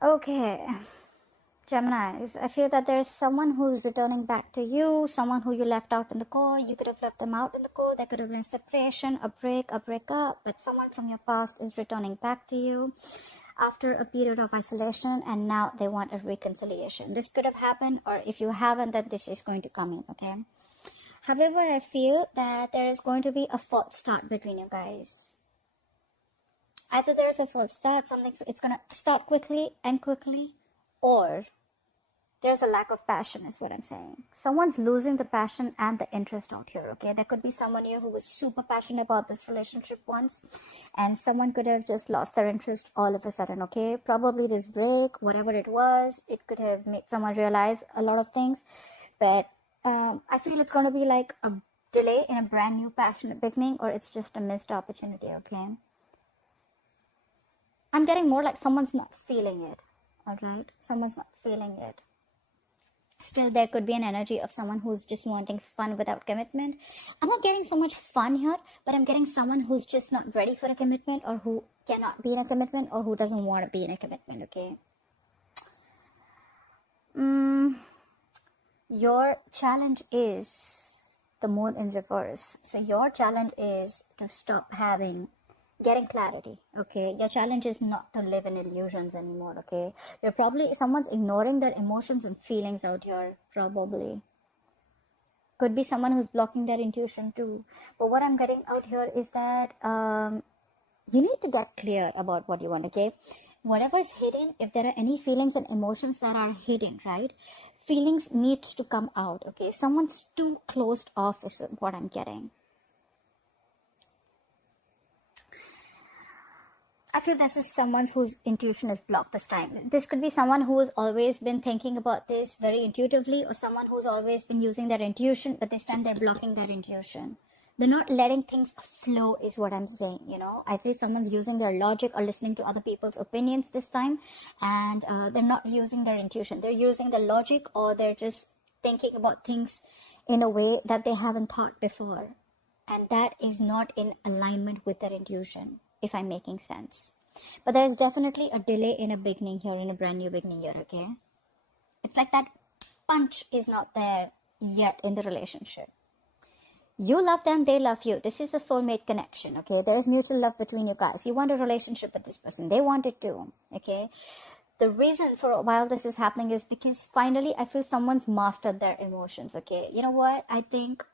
Okay, Geminis, I feel that there's someone who's returning back to you, someone who you left out in the core. You could have left them out in the core. There could have been separation, a breakup, but someone from your past is returning back to you after a period of isolation, and now they want a reconciliation. This could have happened, or if you haven't, then this is going to come in, okay? However, I feel that there is going to be a false start between you guys. Either there's a false start, it's going to start quickly, end quickly, or there's a lack of passion is what I'm saying. Someone's losing the passion and the interest out here, okay? There could be someone here who was super passionate about this relationship once, and someone could have just lost their interest all of a sudden, okay? Probably this break, whatever it was, it could have made someone realize a lot of things, but I feel it's going to be like a delay in a brand new passionate beginning, or it's just a missed opportunity, okay? I'm getting more like someone's not feeling it, all right? Someone's not feeling it. Still, there could be an energy of someone who's just wanting fun without commitment. I'm not getting so much fun here, but I'm getting someone who's just not ready for a commitment, or who cannot be in a commitment, or who doesn't want to be in a commitment, okay? Your challenge is the moon in reverse. So your challenge is to stop getting clarity, okay? Your challenge is not to live in illusions anymore, okay? Someone's ignoring their emotions and feelings out here, probably. Could be someone who's blocking their intuition too. But what I'm getting out here is that you need to get clear about what you want, okay? Whatever's hidden, if there are any feelings and emotions that are hidden, right? Feelings need to come out, okay? Someone's too closed off is what I'm getting. I feel this is someone whose intuition is blocked this time. This could be someone who has always been thinking about this very intuitively, or someone who's always been using their intuition, but this time they're blocking their intuition. They're not letting things flow is what I'm saying, you know. I feel someone's using their logic or listening to other people's opinions this time, and they're not using their intuition. They're using the logic, or they're just thinking about things in a way that they haven't thought before. And that is not in alignment with their intuition, if I'm making sense. But there's definitely a delay in a beginning here, in a brand new beginning here, okay? It's like that punch is not there yet in the relationship. You love them, they love you. This is a soulmate connection, okay? There is mutual love between you guys. You want a relationship with this person. They want it too, okay? The reason for a while this is happening is because finally I feel someone's mastered their emotions, okay? You know what? I think,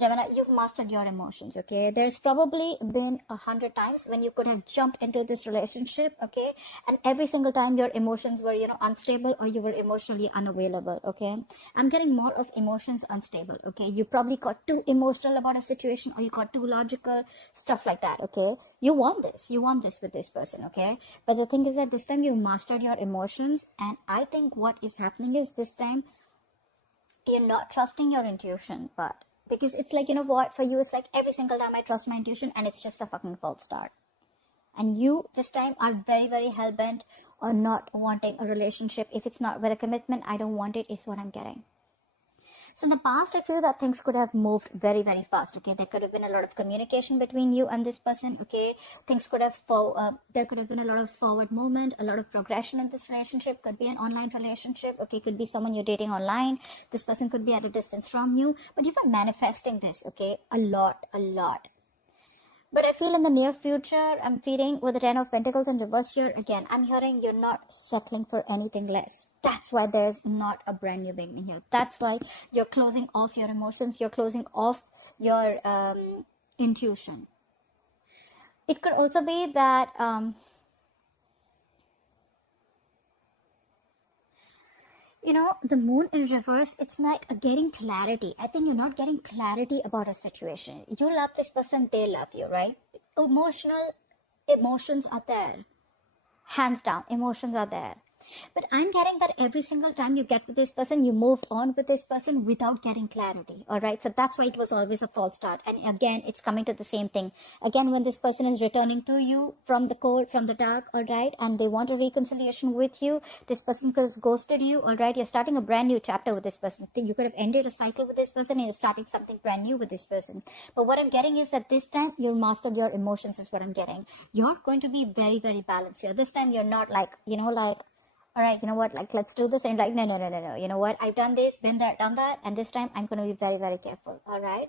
Gemini, you've mastered your emotions, okay? There's probably been 100 times when you could have jumped into this relationship, okay? And every single time your emotions were, unstable, or you were emotionally unavailable, okay? I'm getting more of emotions unstable, okay? You probably got too emotional about a situation, or you got too logical, stuff like that, okay? You want this with this person, okay? But the thing is that this time you mastered your emotions, and I think what is happening is this time you're not trusting your intuition, but because it's like, you know what, for you, it's like every single time I trust my intuition and it's just a fucking false start. And you, this time, are very, very hell-bent on not wanting a relationship. If it's not with a commitment, I don't want it, is what I'm getting. So in the past, I feel that things could have moved very, very fast, okay? There could have been a lot of communication between you and this person, okay? Things could have, there could have been a lot of forward movement, a lot of progression in this relationship. Could be an online relationship, okay? Could be someone you're dating online. This person could be at a distance from you. But you were manifesting this, okay? A lot. But I feel in the near future, I'm feeling with the 10 of Pentacles in reverse here, again, I'm hearing you're not settling for anything less. That's why there's not a brand new beginning here. That's why you're closing off your emotions. You're closing off your intuition. It could also be that the moon in reverse, it's like getting clarity. I think you're not getting clarity about a situation. You love this person, they love you, right? Emotions are there. Hands down, emotions are there. But I'm getting that every single time you get with this person, you moved on with this person without getting clarity. All right. So that's why it was always a false start. And again, it's coming to the same thing. Again, when this person is returning to you from the cold, from the dark, all right, and they want a reconciliation with you, this person has ghosted you, all right, you're starting a brand new chapter with this person. You could have ended a cycle with this person and you're starting something brand new with this person. But what I'm getting is that this time you're mastered your emotions is what I'm getting. You're going to be very, very balanced here. This time you're not like, all right, you know what, like, let's do this. And like, no. You know what? I've done this, been there, done that. And this time I'm going to be very, very careful. All right.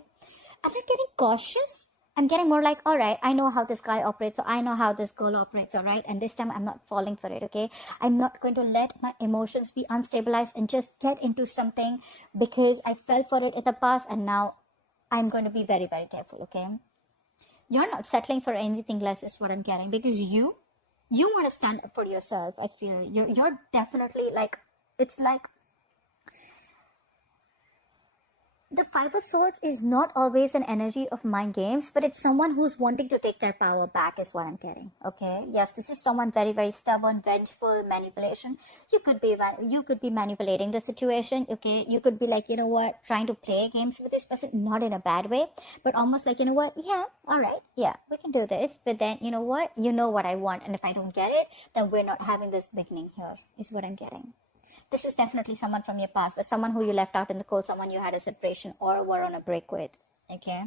I'm not getting cautious. I'm getting more like, all right, I know how this guy operates. So I know how this girl operates. All right. And this time I'm not falling for it. Okay. I'm not going to let my emotions be unstabilized and just get into something because I fell for it in the past. And now I'm going to be very, very careful. Okay. You're not settling for anything less is what I'm getting, because you want to stand up for yourself. I feel you're definitely like, it's like the Five of Swords is not always an energy of mind games, but it's someone who's wanting to take their power back is what I'm getting. Okay. Yes, this is someone very, very stubborn, vengeful, manipulation. You could be manipulating the situation. Okay. You could be like, you know what, trying to play games with this person, not in a bad way, but almost like, you know what, yeah, all right, yeah, we can do this. But then, you know what I want. And if I don't get it, then we're not having this beginning here is what I'm getting. This is definitely someone from your past, but someone who you left out in the cold, someone you had a separation or were on a break with, okay?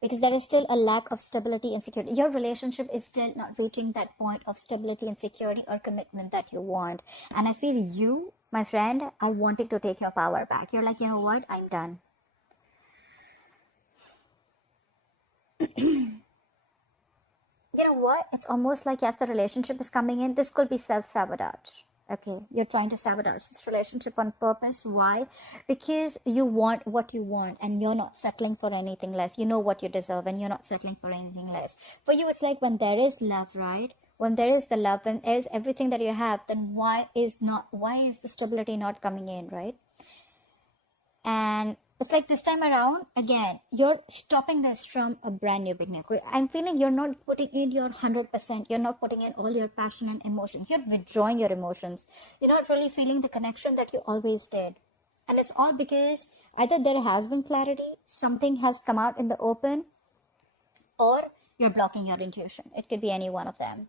Because there is still a lack of stability and security. Your relationship is still not reaching that point of stability and security or commitment that you want. And I feel you, my friend, are wanting to take your power back. You're like, you know what? I'm done. You know what? It's almost like, yes, the relationship is coming in. This could be self-sabotage. Okay, you're trying to sabotage this relationship on purpose. Why? Because you want what you want and you're not settling for anything less. You know what you deserve and you're not settling for anything less. For you, it's like when there is love, right? When there is the love, when there is everything that you have, then why is the stability not coming in, right? And it's like this time around, again, you're stopping this from a brand new beginning. I'm feeling you're not putting in your 100%. You're not putting in all your passion and emotions. You're withdrawing your emotions. You're not really feeling the connection that you always did. And it's all because either there has been clarity, something has come out in the open, or you're blocking your intuition. It could be any one of them.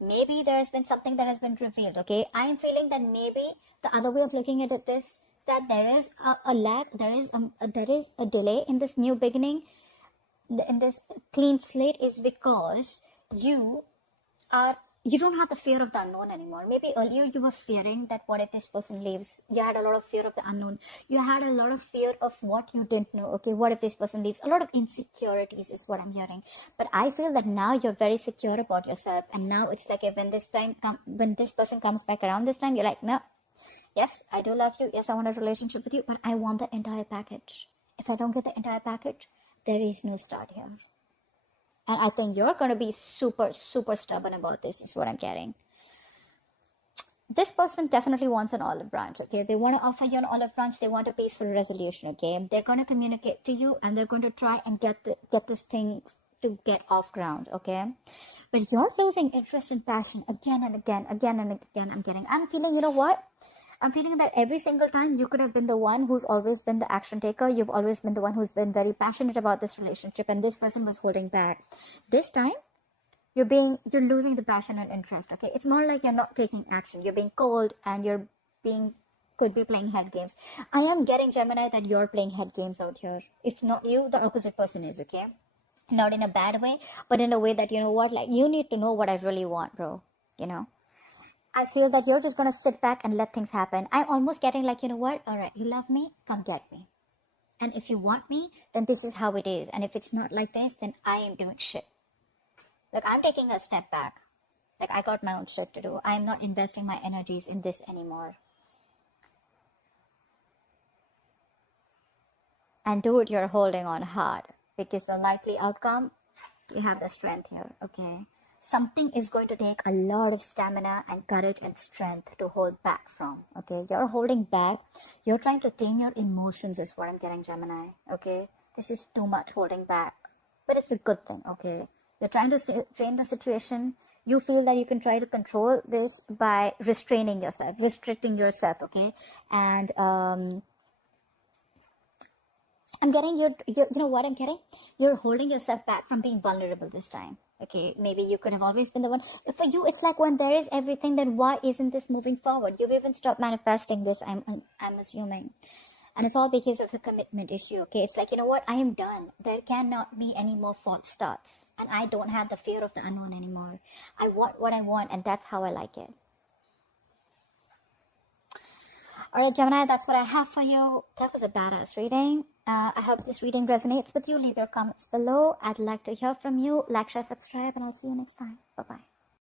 Maybe there has been something that has been revealed, okay? I'm feeling that maybe the other way of looking at it is that there is a lack, there is a delay in this new beginning, in this clean slate, is because you don't have the fear of the unknown anymore. Maybe earlier you were fearing that what if this person leaves. You had a lot of fear of the unknown. You had a lot of fear of what you didn't know. Okay, what if this person leaves? A lot of insecurities is what I'm hearing. But I feel that now you're very secure about yourself, and now it's like when this person comes back around this time, you're like, no. Yes, I do love you. Yes, I want a relationship with you, but I want the entire package. If I don't get the entire package, there is no start here. And I think you're going to be super, super stubborn about this, is what I'm getting. This person definitely wants an olive branch, okay? They want to offer you an olive branch. They want a peaceful resolution, okay? They're going to communicate to you, and they're going to try and get this thing to get off ground, okay? But you're losing interest and passion again and again. I'm feeling, you know what? I'm feeling that every single time you could have been the one who's always been the action taker. You've always been the one who's been very passionate about this relationship, and this person was holding back. This time, you're losing the passion and interest, okay? It's more like you're not taking action. You're being cold, and could be playing head games. I am getting, Gemini, that you're playing head games out here. If not you, the opposite person is, okay? Not in a bad way, but in a way that, you know what, like, you need to know what I really want, bro, you know? I feel that you're just going to sit back and let things happen. I'm almost getting like, you know what? All right, you love me? Come get me. And if you want me, then this is how it is. And if it's not like this, then I am doing shit. Like, I'm taking a step back. Like, I got my own shit to do. I'm not investing my energies in this anymore. And dude, you're holding on hard. Because the likely outcome, you have the strength here, okay? Something is going to take a lot of stamina and courage and strength to hold back from, okay? You're holding back. You're trying to tame your emotions is what I'm getting, Gemini, okay? This is too much holding back. But it's a good thing, okay? You're trying to tame the situation. You feel that you can try to control this by restraining yourself, restricting yourself, okay? And I'm getting you know what I'm getting? You're holding yourself back from being vulnerable this time. Okay, maybe you could have always been the one. For you, it's like when there is everything, then why isn't this moving forward? You've even stopped manifesting this, I'm assuming. And it's all because of the commitment issue, okay? It's like, you know what? I am done. There cannot be any more false starts. And I don't have the fear of the unknown anymore. I want what I want, and that's how I like it. All right, Gemini, that's what I have for you. That was a badass reading. I hope this reading resonates with you. Leave your comments below. I'd like to hear from you. Like, share, subscribe, and I'll see you next time. Bye-bye.